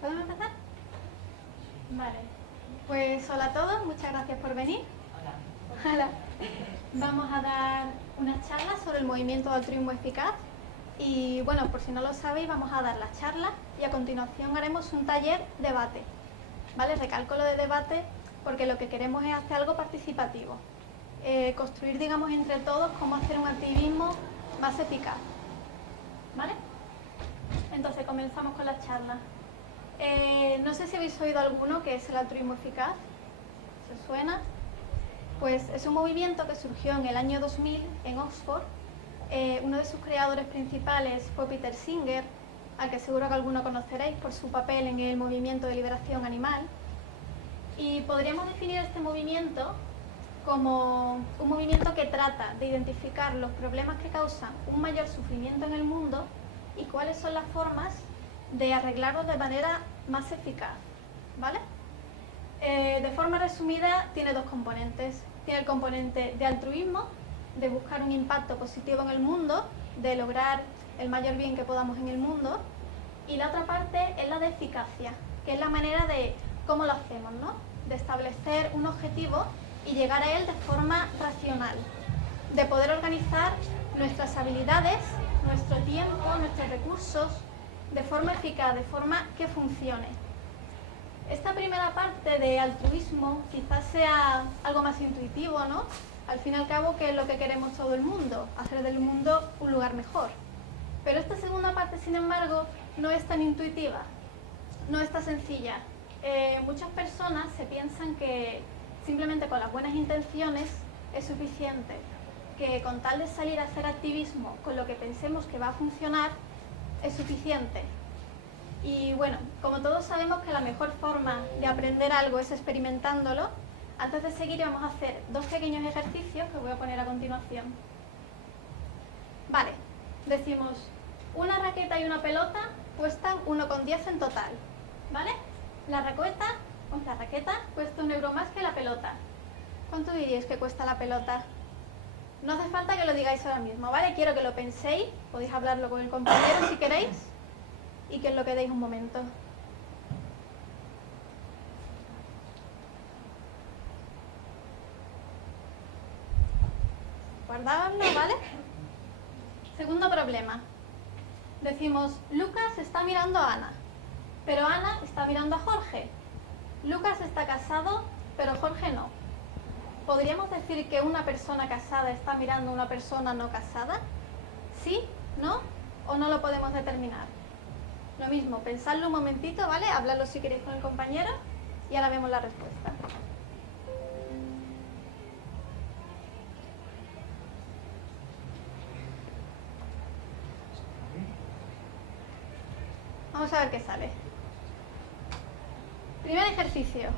¿Podemos empezar? Vale. Pues hola a todos, muchas gracias por venir. Hola. Hola. Vamos a dar una charla sobre el movimiento de altruismo eficaz. Y bueno, por si no lo sabéis, vamos a dar la charla y a continuación haremos un taller debate. ¿Vale? Recalco lo de debate porque lo que queremos es hacer algo participativo. Construir, digamos, entre todos cómo hacer un activismo más eficaz. ¿Vale? Entonces comenzamos con la charla. No sé si habéis oído alguno que es el altruismo eficaz. ¿Se suena? Pues es un movimiento que surgió en el año 2000 en Oxford. Uno de sus creadores principales fue Peter Singer, al que seguro que alguno conoceréis por su papel en el movimiento de liberación animal. Y podríamos definir este movimiento como un movimiento que trata de identificar los problemas que causan un mayor sufrimiento en el mundo y cuáles son las formas de arreglarlos de manera más eficaz, ¿vale? De forma resumida, tiene dos componentes. Tiene el componente de altruismo, de buscar un impacto positivo en el mundo, de lograr el mayor bien que podamos en el mundo, y la otra parte es la de eficacia, que es la manera de cómo lo hacemos, ¿no? De establecer un objetivo y llegar a él de forma racional, de poder organizar nuestras habilidades, nuestro tiempo, nuestros recursos, de forma eficaz, de forma que funcione. Esta primera parte de altruismo quizás sea algo más intuitivo, ¿no? Al fin y al cabo, ¿qué es lo que queremos todo el mundo? Hacer del mundo un lugar mejor. Pero esta segunda parte, sin embargo, no es tan intuitiva, no es tan sencilla. Muchas personas se piensan que simplemente con las buenas intenciones es suficiente, que con tal de salir a hacer activismo con lo que pensemos que va a funcionar es suficiente. Y bueno, como todos sabemos que la mejor forma de aprender algo es experimentándolo, antes de seguir vamos a hacer dos pequeños ejercicios que voy a poner a continuación. Vale, decimos, una raqueta y una pelota cuestan 1,10 en total, ¿vale? La raqueta cuesta 1 euro más que la pelota. ¿Cuánto diríais que cuesta la pelota? No hace falta que lo digáis ahora mismo, ¿vale? Quiero que lo penséis, podéis hablarlo con el compañero si queréis, y que os lo quedéis un momento. Guardadlo, ¿vale? Segundo problema. Decimos, Lucas está mirando a Ana, pero Ana está mirando a Jorge. Lucas está casado, pero Jorge no. ¿Podríamos decir que una persona casada está mirando a una persona no casada? ¿Sí? ¿No? ¿O no lo podemos determinar? Lo mismo, pensadlo un momentito, ¿vale? Habladlo si queréis con el compañero y ahora vemos la respuesta. Vamos a ver qué sale. Primer ejercicio.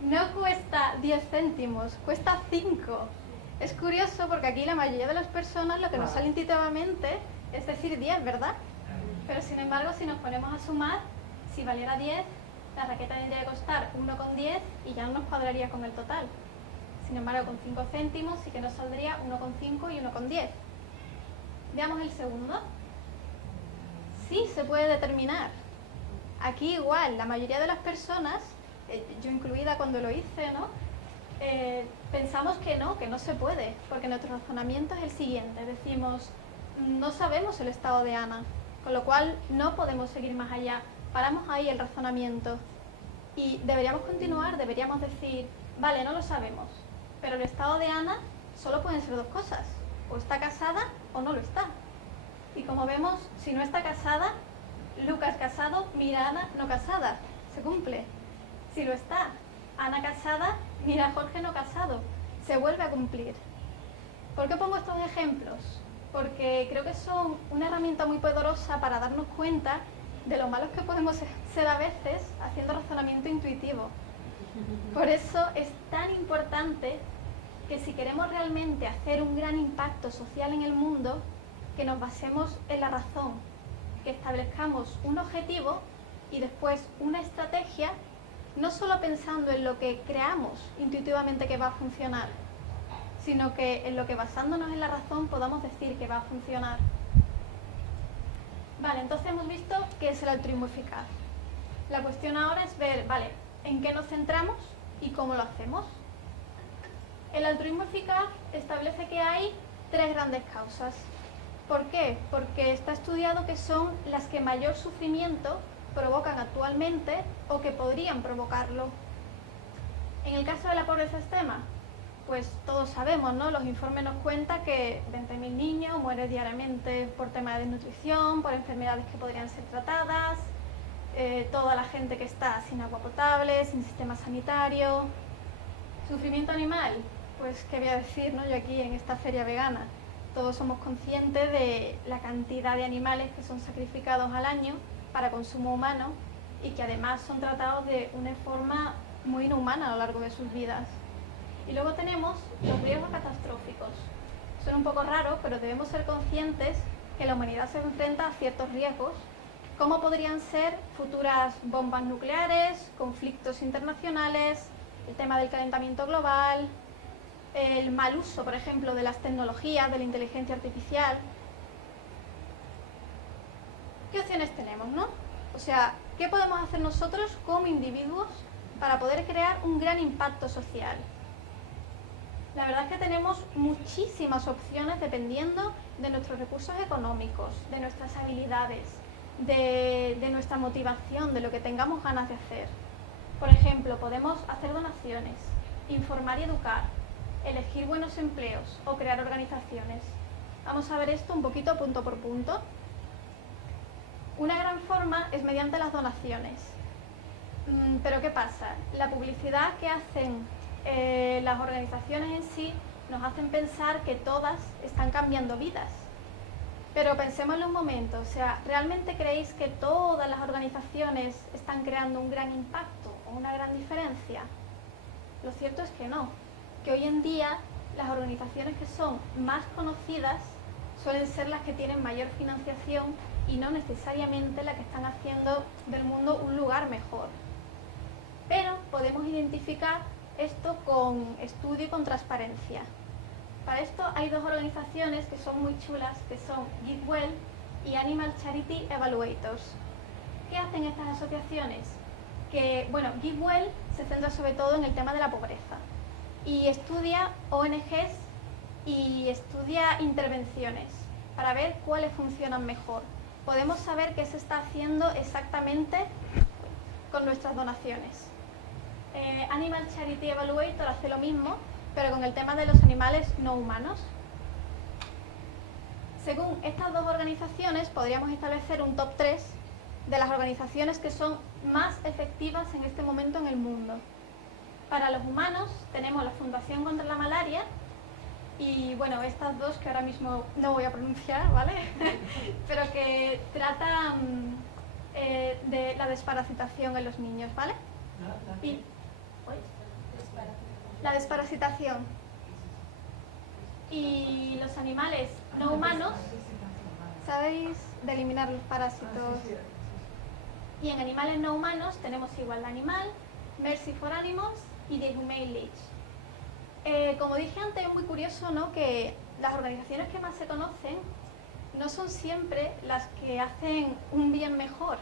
No cuesta 10 céntimos, cuesta 5. Es curioso porque aquí la mayoría de las personas lo que nos sale intuitivamente es decir 10, ¿verdad? Pero sin embargo, si nos ponemos a sumar, si valiera 10, la raqueta tendría que costar 1,10 y ya no nos cuadraría con el total. Sin embargo, con 5 céntimos sí que nos saldría 1,5 y 1,10. Veamos el segundo. Sí se puede determinar. Aquí igual, la mayoría de las personas, yo incluida cuando lo hice, ¿no? Pensamos que no se puede, porque nuestro razonamiento es el siguiente. Decimos, no sabemos el estado de Ana, con lo cual no podemos seguir más allá. Paramos ahí el razonamiento. Y deberíamos continuar, deberíamos decir, vale, no lo sabemos, pero el estado de Ana solo pueden ser dos cosas, o está casada o no lo está. Y como vemos, si no está casada, Lucas casado mira a Ana no casada, se cumple. Si lo está, Ana casada mira a Jorge no casado, se vuelve a cumplir. ¿Por qué pongo estos ejemplos? Porque creo que son una herramienta muy poderosa para darnos cuenta de lo malos que podemos ser a veces haciendo razonamiento intuitivo. Por eso es tan importante que si queremos realmente hacer un gran impacto social en el mundo, que nos basemos en la razón, que establezcamos un objetivo y después una estrategia, no solo pensando en lo que creamos intuitivamente que va a funcionar, sino que en lo que basándonos en la razón podamos decir que va a funcionar. Vale, entonces hemos visto qué es el altruismo eficaz. La cuestión ahora es ver, vale, en qué nos centramos y cómo lo hacemos. El altruismo eficaz establece que hay 3 grandes causas. ¿Por qué? Porque está estudiado que son las que mayor sufrimiento provocan actualmente o que podrían provocarlo. En el caso de la pobreza extrema, pues todos sabemos, ¿no? Los informes nos cuentan que 20.000 niños mueren diariamente por temas de desnutrición, por enfermedades que podrían ser tratadas, toda la gente que está sin agua potable, sin sistema sanitario. ¿Sufrimiento animal? Pues qué voy a decir, ¿no? Yo aquí en esta feria vegana, todos somos conscientes de la cantidad de animales que son sacrificados al año para consumo humano y que además son tratados de una forma muy inhumana a lo largo de sus vidas. Y luego tenemos los riesgos catastróficos. Son un poco raros, pero debemos ser conscientes que la humanidad se enfrenta a ciertos riesgos, como podrían ser futuras bombas nucleares, conflictos internacionales, el tema del calentamiento global, el mal uso, por ejemplo, de las tecnologías, de la inteligencia artificial. ¿Qué opciones tenemos, no? O sea, ¿qué podemos hacer nosotros como individuos para poder crear un gran impacto social? La verdad es que tenemos muchísimas opciones dependiendo de nuestros recursos económicos, de nuestras habilidades, de nuestra motivación, de lo que tengamos ganas de hacer. Por ejemplo, podemos hacer donaciones, informar y educar, elegir buenos empleos o crear organizaciones. Vamos a ver esto un poquito punto por punto. Una gran forma es mediante las donaciones. Pero ¿qué pasa? La publicidad que hacen las organizaciones en sí nos hacen pensar que todas están cambiando vidas. Pero pensémoslo un momento, o sea, ¿realmente creéis que todas las organizaciones están creando un gran impacto o una gran diferencia? Lo cierto es que no, que hoy en día las organizaciones que son más conocidas suelen ser las que tienen mayor financiación y no necesariamente las que están haciendo del mundo un lugar mejor. Pero podemos identificar esto con estudio y con transparencia. Para esto hay 2 organizaciones que son muy chulas, que son GiveWell y Animal Charity Evaluators. ¿Qué hacen estas asociaciones? Que, bueno, GiveWell se centra sobre todo en el tema de la pobreza y estudia ONGs y estudia intervenciones para ver cuáles funcionan mejor. Podemos saber qué se está haciendo exactamente con nuestras donaciones. Animal Charity Evaluator hace lo mismo, pero con el tema de los animales no humanos. Según estas 2 organizaciones, podríamos establecer un top 3 de las organizaciones que son más efectivas en este momento en el mundo. Para los humanos tenemos la Fundación contra la Malaria y, bueno, estas 2 que ahora mismo no voy a pronunciar, ¿vale? pero que tratan de la desparasitación en los niños, ¿vale? La desparasitación. Y los animales no humanos, ¿sabéis? De eliminar los parásitos. Y en animales no humanos tenemos Igualdad Animal, Mercy for Animals y The Humane League. Como dije antes, es muy curioso, ¿no?, que las organizaciones que más se conocen no son siempre las que hacen un bien mejor.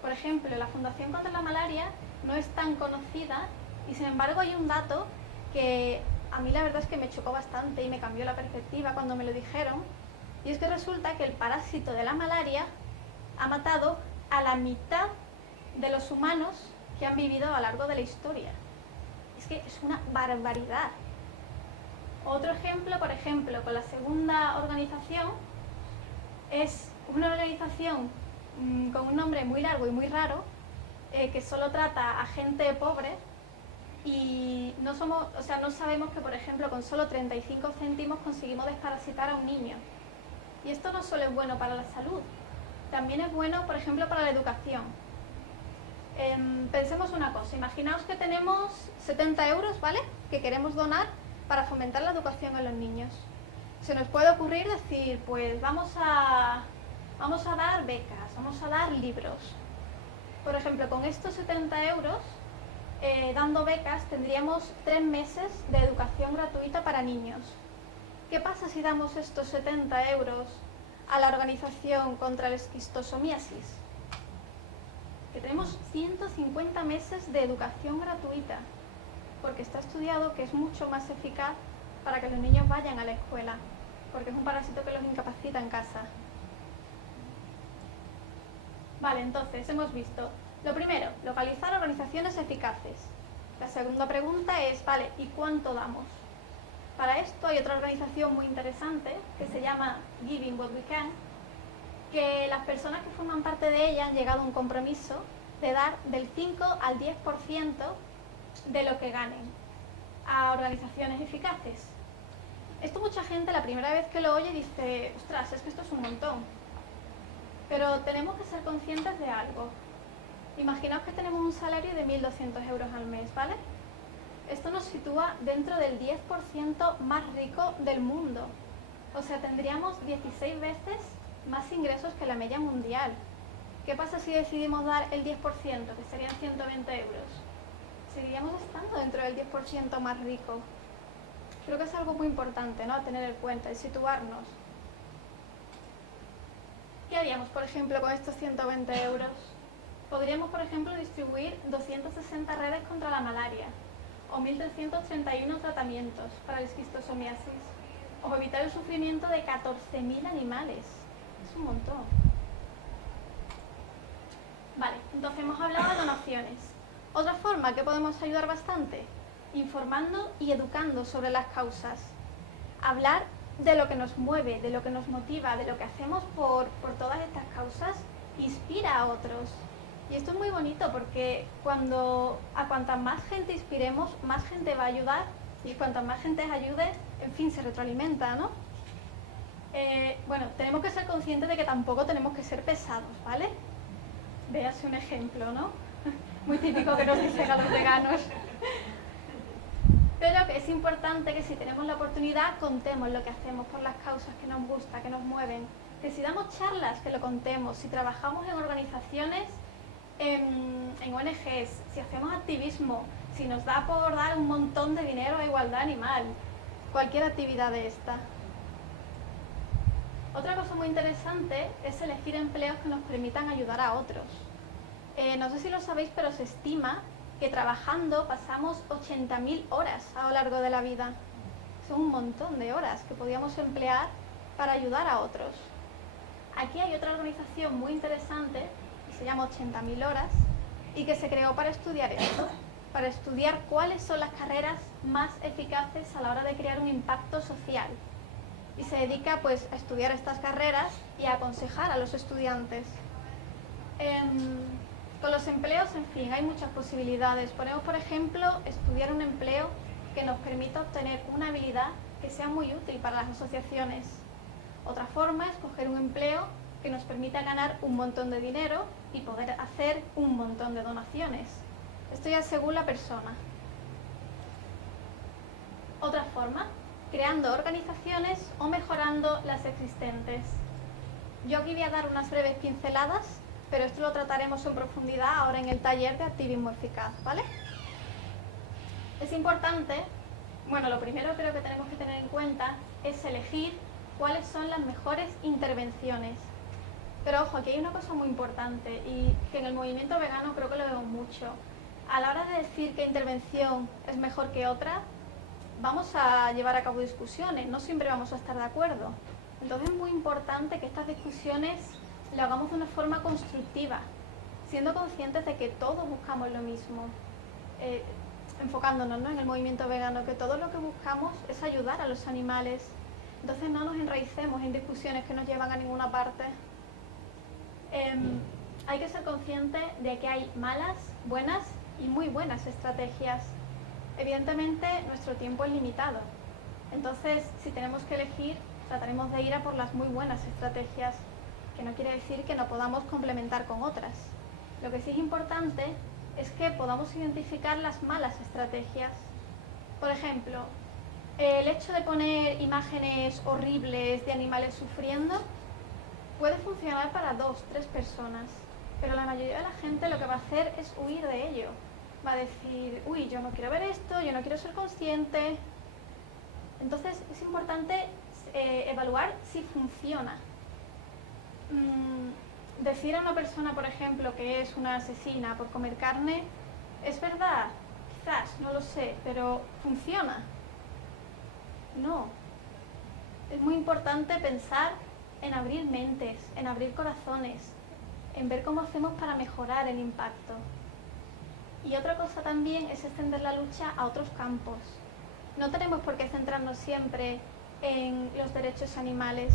Por ejemplo, la Fundación contra la Malaria no es tan conocida y, sin embargo, hay un dato que a mí la verdad es que me chocó bastante y me cambió la perspectiva cuando me lo dijeron, y es que resulta que el parásito de la malaria ha matado a la mitad de los humanos que han vivido a lo largo de la historia. Es que es una barbaridad. Otro ejemplo, por ejemplo, con la segunda organización, es una organización con un nombre muy largo y muy raro, que solo trata a gente pobre. Y no sabemos que, por ejemplo, con solo 35 céntimos conseguimos desparasitar a un niño. Y esto no solo es bueno para la salud, también es bueno, por ejemplo, para la educación. Pensemos una cosa, imaginaos que tenemos 70 euros, ¿vale?, que queremos donar para fomentar la educación en los niños. Se nos puede ocurrir decir, pues vamos a dar becas, vamos a dar libros. Por ejemplo, con estos 70 euros, dando becas, tendríamos 3 meses de educación gratuita para niños. ¿Qué pasa si damos estos 70 euros a la Organización contra la Esquistosomiasis, que tenemos 150 meses de educación gratuita, porque está estudiado que es mucho más eficaz para que los niños vayan a la escuela, porque es un parásito que los incapacita en casa. Vale, entonces hemos visto, lo primero, localizar organizaciones eficaces. La segunda pregunta es, vale, ¿y cuánto damos? Para esto hay otra organización muy interesante que se llama Giving What We Can, que las personas que forman parte de ella han llegado a un compromiso de dar del 5 al 10% de lo que ganen a organizaciones eficaces. Esto mucha gente la primera vez que lo oye dice, ostras, es que esto es un montón. Pero tenemos que ser conscientes de algo. Imaginaos que tenemos un salario de 1.200 euros al mes, ¿vale? Esto nos sitúa dentro del 10% más rico del mundo. O sea, tendríamos 16 veces más ingresos que la media mundial. ¿Qué pasa si decidimos dar el 10%, que serían 120 euros? Seguiríamos estando dentro del 10% más rico. Creo que es algo muy importante, ¿no?, a tener en cuenta, el situarnos. ¿Qué haríamos, por ejemplo, con estos 120 euros? Podríamos, por ejemplo, distribuir 260 redes contra la malaria, o 1.331 tratamientos para la esquistosomiasis, o evitar el sufrimiento de 14.000 animales. Es un montón. Vale, entonces hemos hablado de donaciones. Otra forma que podemos ayudar bastante, informando y educando sobre las causas. Hablar de lo que nos mueve, de lo que nos motiva, de lo que hacemos por todas estas causas, inspira a otros. Y esto es muy bonito porque a cuanta más gente inspiremos, más gente va a ayudar, y cuanta más gente ayude, en fin, se retroalimenta, ¿no? Bueno, tenemos que ser conscientes de que tampoco tenemos que ser pesados, ¿vale? Véase un ejemplo, ¿no? Muy típico que nos dicen a los veganos. Pero que es importante que si tenemos la oportunidad, contemos lo que hacemos por las causas que nos gustan, que nos mueven. Que si damos charlas, que lo contemos. Si trabajamos en organizaciones, en ONGs, si hacemos activismo, si nos da por dar un montón de dinero a igualdad animal, cualquier actividad de esta. Otra cosa muy interesante es elegir empleos que nos permitan ayudar a otros. No sé si lo sabéis, pero se estima que trabajando pasamos 80.000 horas a lo largo de la vida. Son un montón de horas que podíamos emplear para ayudar a otros. Aquí hay otra organización muy interesante que se llama 80.000 horas y que se creó para estudiar esto, para estudiar cuáles son las carreras más eficaces a la hora de crear un impacto social. Y se dedica pues a estudiar estas carreras y a aconsejar a los estudiantes. Con los empleos, en fin, hay muchas posibilidades. Podemos, por ejemplo, estudiar un empleo que nos permita obtener una habilidad que sea muy útil para las asociaciones. Otra forma es coger un empleo que nos permita ganar un montón de dinero y poder hacer un montón de donaciones. Esto ya según la persona. Otra forma, creando organizaciones o mejorando las existentes. Yo aquí voy a dar unas breves pinceladas, pero esto lo trataremos en profundidad ahora en el taller de activismo eficaz, ¿vale? Es importante, bueno, lo primero creo que tenemos que tener en cuenta es elegir cuáles son las mejores intervenciones. Pero ojo, aquí hay una cosa muy importante y que en el movimiento vegano creo que lo vemos mucho. A la hora de decir qué intervención es mejor que otra, vamos a llevar a cabo discusiones, no siempre vamos a estar de acuerdo. Entonces es muy importante que estas discusiones lo hagamos de una forma constructiva, siendo conscientes de que todos buscamos lo mismo, enfocándonos, ¿no?, en el movimiento vegano, que todo lo que buscamos es ayudar a los animales. Entonces no nos enraicemos en discusiones que no llevan a ninguna parte. Hay que ser consciente de que hay malas, buenas y muy buenas estrategias. Evidentemente nuestro tiempo es limitado, entonces si tenemos que elegir, trataremos de ir a por las muy buenas estrategias, que no quiere decir que no podamos complementar con otras. Lo que sí es importante es que podamos identificar las malas estrategias. Por ejemplo, el hecho de poner imágenes horribles de animales sufriendo puede funcionar para 2 o 3 personas, pero la mayoría de la gente lo que va a hacer es huir de ello. Va a decir, uy, yo no quiero ver esto, yo no quiero ser consciente. Entonces es importante evaluar si funciona. decir a una persona, por ejemplo, que es una asesina por comer carne, ¿es verdad? Quizás, no lo sé, pero ¿funciona? No. Es muy importante pensar en abrir mentes, en abrir corazones, en ver cómo hacemos para mejorar el impacto. Y otra cosa también es extender la lucha a otros campos. No tenemos por qué centrarnos siempre en los derechos animales.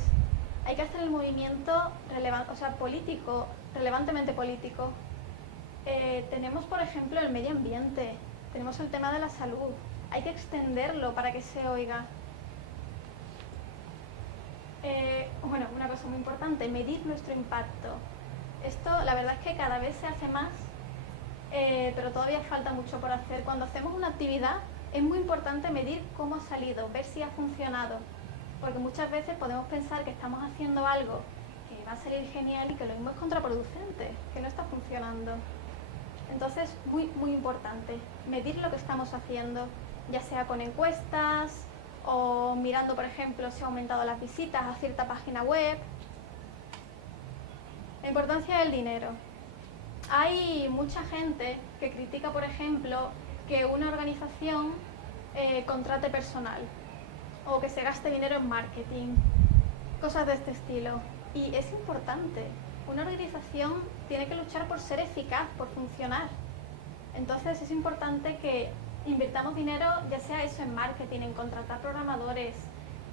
Hay que hacer el movimiento político, relevantemente político. Tenemos, por ejemplo, el medio ambiente, tenemos el tema de la salud. Hay que extenderlo para que se oiga. Una cosa muy importante, medir nuestro impacto. Esto, la verdad es que cada vez se hace más, pero todavía falta mucho por hacer. Cuando hacemos una actividad, es muy importante medir cómo ha salido, ver si ha funcionado, porque muchas veces podemos pensar que estamos haciendo algo que va a salir genial y que lo mismo es contraproducente, que no está funcionando. Entonces, muy, muy importante, medir lo que estamos haciendo, ya sea con encuestas o mirando, por ejemplo, si ha aumentado las visitas a cierta página web. La importancia del dinero. Hay mucha gente que critica, por ejemplo, que una organización contrate personal o que se gaste dinero en marketing, cosas de este estilo. Y es importante, una organización tiene que luchar por ser eficaz, por funcionar. Entonces es importante que invirtamos dinero, ya sea eso en marketing, en contratar programadores,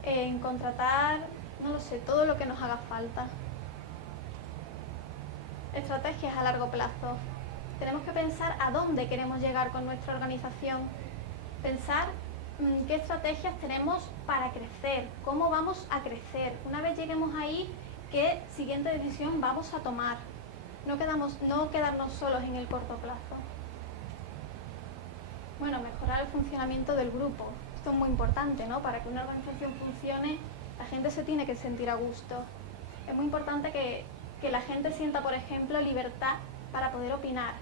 en contratar, no lo sé, todo lo que nos haga falta. Estrategias a largo plazo. Tenemos que pensar a dónde queremos llegar con nuestra organización. Pensar qué estrategias tenemos para crecer, cómo vamos a crecer. Una vez lleguemos ahí, qué siguiente decisión vamos a tomar. No quedarnos solos en el corto plazo. Bueno, mejorar el funcionamiento del grupo. Esto es muy importante, ¿no? Para que una organización funcione, la gente se tiene que sentir a gusto. Es muy importante que la gente sienta, por ejemplo, libertad para poder opinar,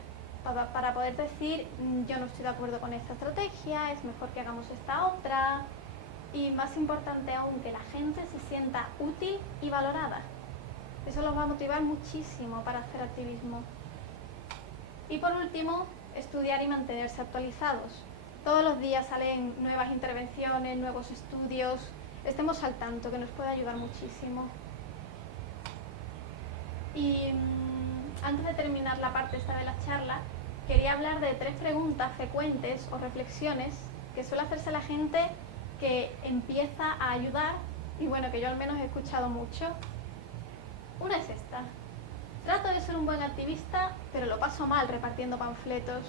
para poder decir, yo no estoy de acuerdo con esta estrategia, es mejor que hagamos esta otra. Y más importante aún, que la gente se sienta útil y valorada. Eso los va a motivar muchísimo para hacer activismo. Y por último, estudiar y mantenerse actualizados. Todos los días salen nuevas intervenciones, nuevos estudios. Estemos al tanto, que nos puede ayudar muchísimo. Y antes de terminar la parte esta de la charla, quería hablar de 3 preguntas frecuentes o reflexiones que suele hacerse la gente que empieza a ayudar, y bueno, que yo al menos he escuchado mucho. Una es esta: trato de ser un buen activista, pero lo paso mal repartiendo panfletos.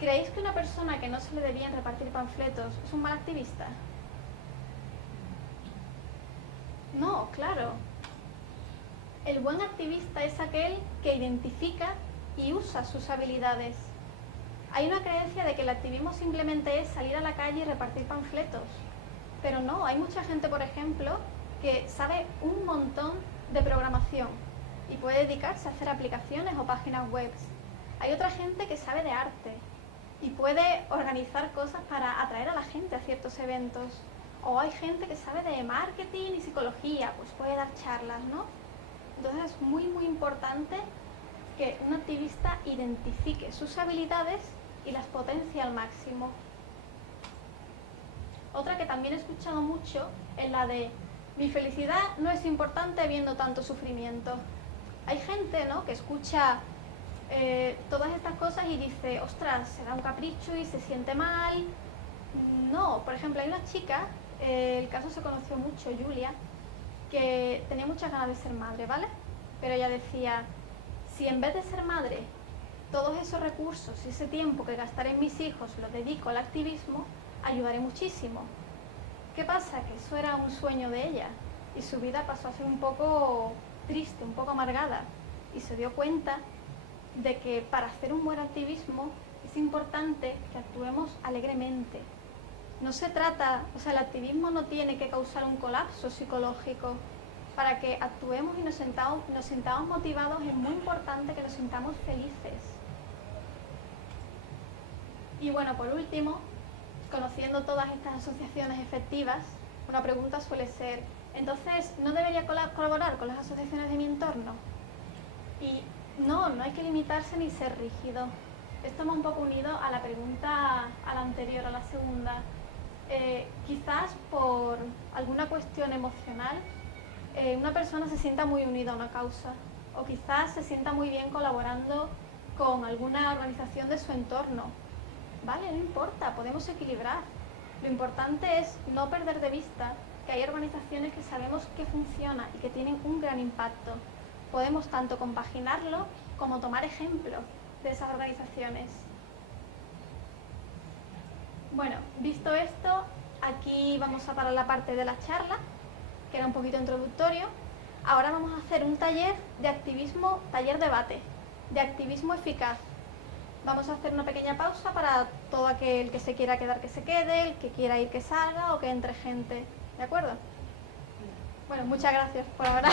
¿Creéis que una persona que no se le dé bien repartir panfletos es un mal activista? No, claro. El buen activista es aquel que identifica y usa sus habilidades. Hay una creencia de que el activismo simplemente es salir a la calle y repartir panfletos. Pero no, hay mucha gente, por ejemplo, que sabe un montón de programación y puede dedicarse a hacer aplicaciones o páginas web. Hay otra gente que sabe de arte y puede organizar cosas para atraer a la gente a ciertos eventos. O hay gente que sabe de marketing y psicología, pues puede dar charlas, ¿no? Entonces es muy, muy importante que un activista identifique sus habilidades y las potencie al máximo. Otra que también he escuchado mucho es la de: mi felicidad no es importante viendo tanto sufrimiento. Hay gente, ¿no?, que escucha todas estas cosas y dice, ostras, se da un capricho y se siente mal. No, por ejemplo, hay una chica, el caso se conoció mucho, Julia, que tenía muchas ganas de ser madre, ¿vale? Pero ella decía, si en vez de ser madre, todos esos recursos y ese tiempo que gastaré en mis hijos los dedico al activismo, ayudaré muchísimo. ¿Qué pasa? Que eso era un sueño de ella y su vida pasó a ser un poco triste, un poco amargada, y se dio cuenta de que para hacer un buen activismo es importante que actuemos alegremente. No se trata, el activismo no tiene que causar un colapso psicológico. Para que actuemos y nos sintamos motivados es muy importante que nos sintamos felices. Y bueno, por último, conociendo todas estas asociaciones efectivas, una pregunta suele ser, Entonces, ¿no debería colaborar con las asociaciones de mi entorno? Y no hay que limitarse ni ser rígido. Esto va un poco unido a la pregunta, a la anterior, a la segunda. Quizás por alguna cuestión emocional, una persona se sienta muy unida a una causa, o quizás se sienta muy bien colaborando con alguna organización de su entorno. Vale, no importa, podemos equilibrar. Lo importante es no perder de vista que hay organizaciones que sabemos que funcionan y que tienen un gran impacto. Podemos tanto compaginarlo como tomar ejemplo de esas organizaciones. Bueno, visto esto, aquí vamos a parar la parte de la charla, que era un poquito introductorio. Ahora vamos a hacer un taller de activismo, taller debate, de activismo eficaz. Vamos a hacer una pequeña pausa para todo aquel que se quiera quedar que se quede, el que quiera ir que salga o que entre gente. ¿De acuerdo? Bueno, muchas gracias por ahora.